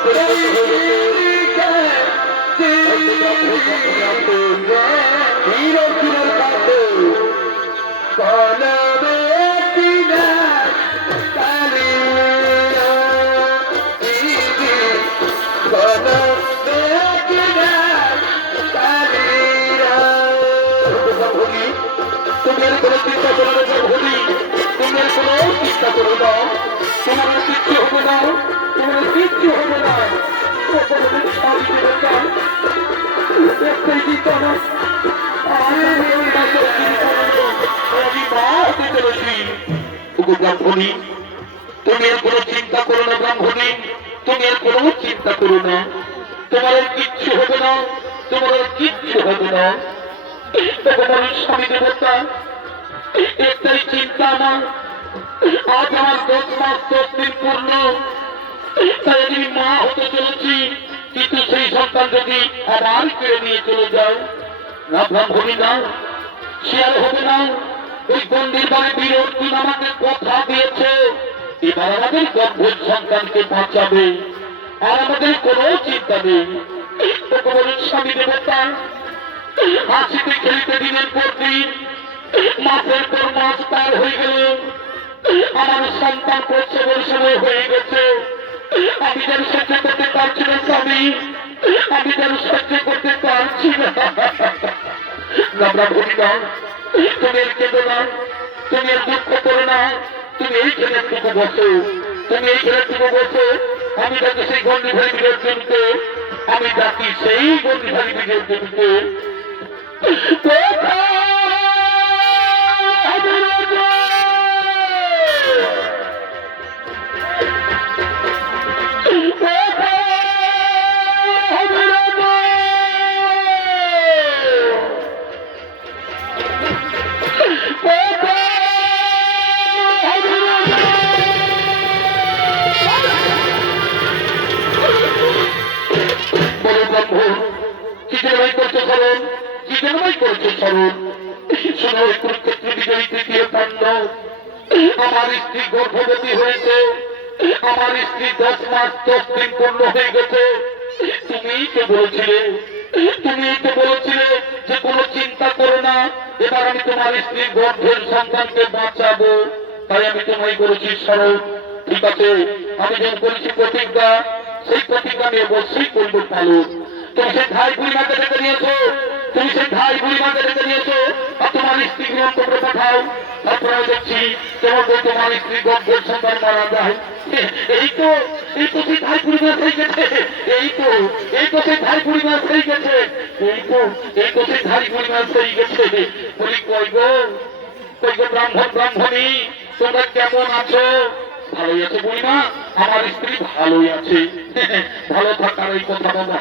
তোমার কোনো চিন্তা করো না ভূমি, তোমার কোনো চিন্তা করো না, তোমার কিচ্ছু হবে না, তোমার কিচ্ছু হবে না। একটাই চিন্তা না, আমি মা হতে চলেছি। ব্রাহ্মণী, তুমি এর কোনো চিন্তা করো না ব্রাহ্মণী, তুমি এর কোনো চিন্তা করো না, তোমার কিচ্ছু হবে না, তোমার কিচ্ছু হবে না। ভগবানের স্বামী দেবতা একটাই চিন্তা আমার, আজ আমার 10 মাস 10 দিন পূর্ণ, তাই আমি মা হতে চলেছি, কিন্তু সেই সন্তান যদি আবার কেড়ে নিয়ে চলে যায়, না ব্রাহ্মণী না, সে আর হবে না। ওই গন্ডির বাড়ি বিরোধী আমাকে কথা দিয়েছে, এবার আমাদের গর্ভের সন্তানকে বাঁচাবে, আর আমাদের কোনো চিন্তা নেই। ভগবানের স্বামী দেবতা হাসিতে খেলিতে দিনের পর দিন, মাসের পর মাস পার হয়ে গেল, আমার সন্তান প্রসবের সময় হয়ে গেছে। আমি যেন সহ্য করতে পারছি না স্বামী, আমি যেন সহ্য করতে পারছি না। ব্রাহ্মণী না, তুমি এর কেঁদো না, তুমি এর দুঃখ করো না, তুমি এই খেলাটুকু বসো, তুমি এই খেলাটুকু বসো। আমি ডাকি সেই গন্ডিভারী বিরোধীকে, আমি ডাকি সেই গন্ডিভারী বিরোধীকে। আমার স্ত্রী গর্ভবতী হয়েছে, আমার স্ত্রী 10 মাস 10 দিন পূর্ণ হয়ে গেছে। তুমিই তো বলেছিলে, তুমিই তো বলেছিলে যে কোনো চিন্তা করো না, এবার আমি তোমার স্ত্রীর গর্ভের সন্তানকে বাঁচাবো, তাই আমি তোমায় করেছি স্মরণ। ঠিক আছে, আমি যখন করেছি প্রতিজ্ঞা, সেই প্রতিজ্ঞা আমি অবশ্যই করবো পালন। তুমি সেই ভাই বুড়িমাকে ডেকে নিয়েছো, তুমি সেই ভাই বুড়িমাকে ডেকে নিয়েছো, আর তোমার স্ত্রী গ্রহণ করে পাঠাও। তারপরে দেখছি তোমার স্ত্রী গর্ভের সন্তান মারা যায়। এই তো সেই ভাই বুড়িমা সেই গেছে, এই তো সেই ভাই বুড়িমা সেই গেছে, এই তো সেই ভাই বুড়িমা সেই গেছে। বলি কই গো ব্রাহ্মণী, তোমরা কেমন আছো? ভালোই আছে বুড়িমা, আমার স্ত্রী ভালোই আছে। ভালো থাকার ওই কথা বাবা,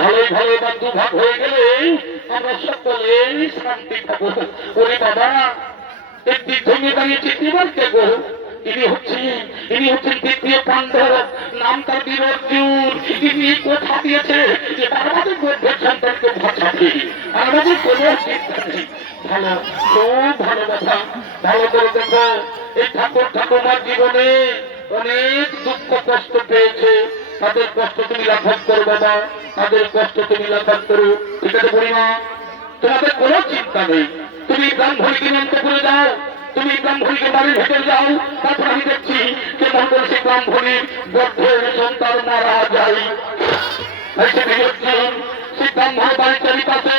ভালোই ভালো এবার দুভাগ হয়ে গেলে আমরা সকলেই শান্তি পাবো। ওরে বাবা, একটি জমি দাঁড়িয়েছে বলতে গো, ইনি হচ্ছেন দ্বিতীয় পাণ্ডব, নাম তার বীর অর্জুন। ইনি কথা দিয়েছে এবার আমাদের গর্ভের সন্তানকে বাঁচাবে, আর আমাদের কোনো চিন্তা নেই। ভালো, খুব ভালো কথা। ভালো করে দেখো, এই ঠাকুমার জীবনে অনেক দুঃখ কষ্ট পেয়েছে, তাদের কষ্ট তুমি লাঘব করো বাবা, তাদের কষ্ট তুমি লাঘব করো। ঠিক আছে বুড়িমা, তোমাদের কোনো চিন্তা নেই। তুমি ব্রাহ্মণীকে অন্তপুরে যাও, তুমি ব্রাহ্মণীকে বাড়ির ভেতরে যাও, তারপর আমি দেখছি কেমন করে সেই ব্রাহ্মণীর গর্ভের সন্তান মারা যায়। সেই ব্রাহ্মণ বাড়ির চারিপাশে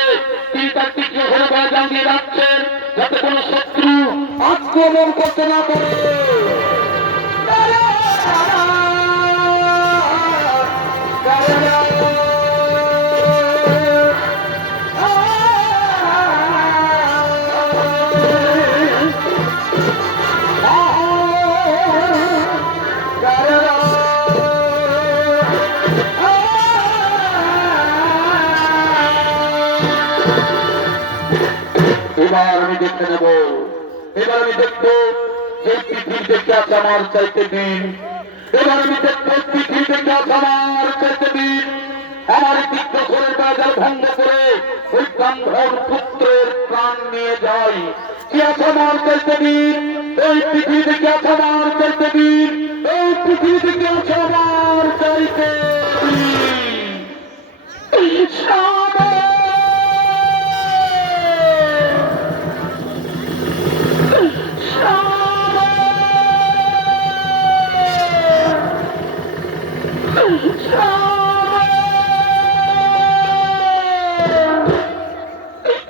তিনি তার তীক্ষ্ণ ঘরে বাজান দিয়ে রাখছেন, যাতে কোনো শত্রু আক্রমণ করতে না পারে। এবার আমি দেখতে নেব, এবার আমি দেখবো যে পৃথিবীতে কে আছে আমার চাইতে দিন। এবার আমি দেখবো পৃথিবীতে কে আছে আমার চাইতে দিন। আমার তীক্ষ্ণ ঘরের বাজার ভঙ্গ করে ওই ব্রাহ্মণ পুত্রের প্রাণ নিয়ে যায়। কে আছে আমার চাইতে দিন, এই পৃথিবীতে কে আছে আমার চাইতে দিন, এই পৃথিবীতে কে আছে আমার চাইতে।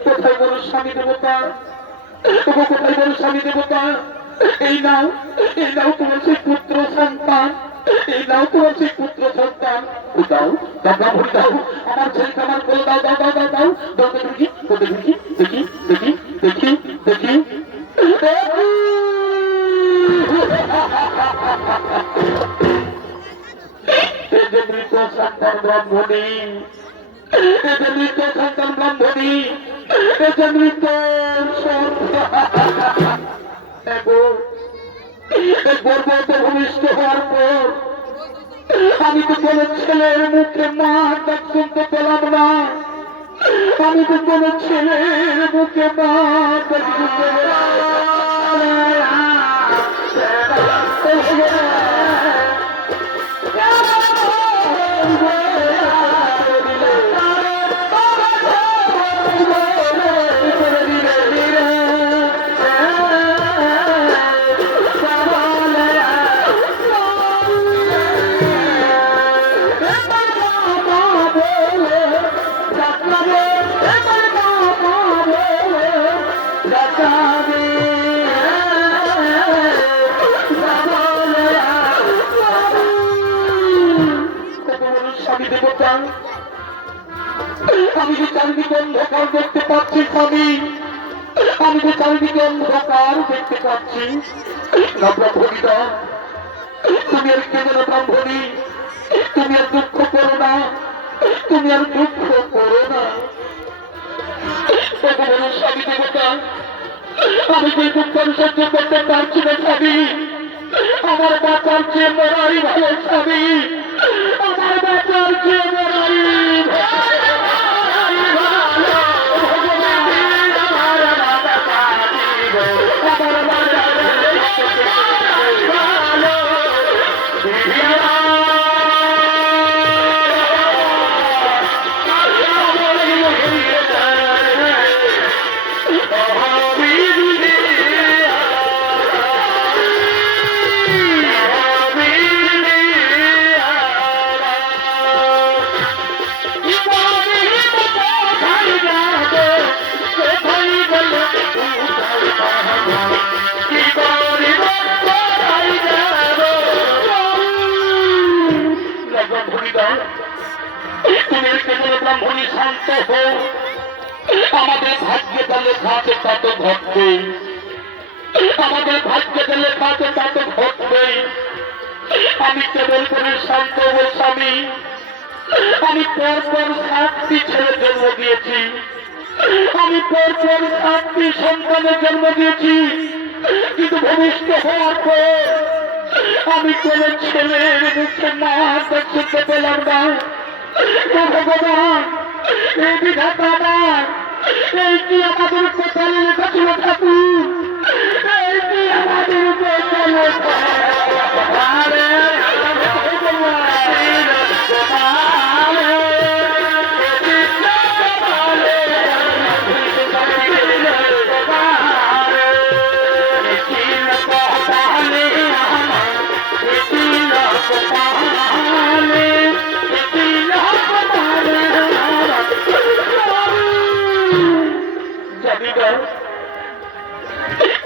কোথায় বড় স্বামী দেবতা, কোথায় বড় স্বামী দেবতা? এই নাও তোমার সেই পুত্র সন্তান, এই নাও তোমার সেই পুত্র সন্তান। দাও দাদা ভরি দাও, আমার ছেলেকে আমার বলে দাও, দাও দাও দাও দাও দাও। দেখি দেখি দেখি দেখি দেখি দেখি এই যে মৃত সন্তান ব্রাহ্মণী, এই যে মৃত সন্তান ব্রাহ্মণী, এই যে মৃত গর্ভবতী ভূমিষ্ঠ হওয়ার পর আমি তো কোনো ছেলের মুখে মা ডাক শুনতে পেলাম না, আমি তো কোনো ছেলের মুখে মা ডাক শুনতে পেলাম না। আমি যে চারিদিকে অন্ধকার দেখতে পাচ্ছি স্বামী, আমি যে চারিদিকে অন্ধকার দেখতে পাচ্ছি। ব্রাহ্মণীরা, তুমি আর কেঁদো না ব্রাহ্মণী, তুমি আর দুঃখ করো না, তুমি আর দুঃখ করো না। স্বামী দেবতা, আমি যে দুঃখ সহ্য করতে পারছি না স্বামী, আমার বাঁচার চেয়ে মরাই ভালো স্বামী, আমার বাঁচার চেয়ে মরাই ভালো। ব্রাহ্মণী শান্ত হো, আমাদের ভাগ্যে যা লেখা আছে তা তো ঘটবে, আমাদের ভাগ্যে যা লেখা আছে তা তো ঘটবে। আমি কেবল করে শান্ত হো স্বামী, আমি পরপর 7টি ছেলে জন্ম দিয়েছি, আমি পরপর 7টি সন্তানের জন্ম দিয়েছি, কিন্তু ভূমিষ্ঠ হওয়ার পর আমি কোন ছেলের মুখে মা দেখতে পেলাম না। ভগবান, এই বিধাতা আমার, এই কি আমাদের কোথায় লেখা ছিল ঠাকুর, এই কি আমাদের কোথায় লেখা?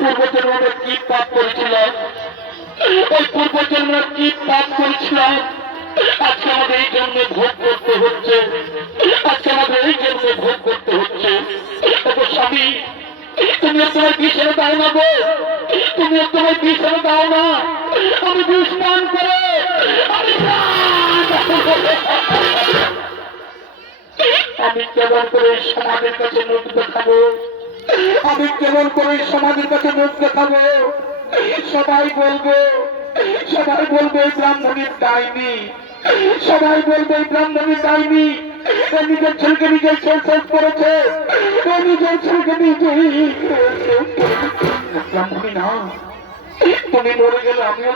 পূর্বজন্মে কি পাপ করেছিলাম, ওই পূর্বজন্মে কি পাপ করেছিলাম, আজকে আমাদের এই জন্মে ভোগ করতে হচ্ছে, আজকে আমাদের এই জন্মে ভোগ করতে হচ্ছে। স্বামী, তুমি তোমার বিষে দাও না গো, তুমি তোমার বিষে দাও না, আমি বিষ পান করে আমি কেবল করে সমাজের কাছে মুখ দেখাবো, আমি কেবল করে সমাজের কাছে মুখ দেখাবো। সবাই বলবে ব্রাহ্মণীর ডাইনি, সবাই বলবে ব্রাহ্মণীর ডাইনি, ও নিজের ছেলেকে নিজের শেষ করেছে, ও নিজের ছেলেকে নিজেই ব্রাহ্মণী না, তুমি মরে গেলে আমিও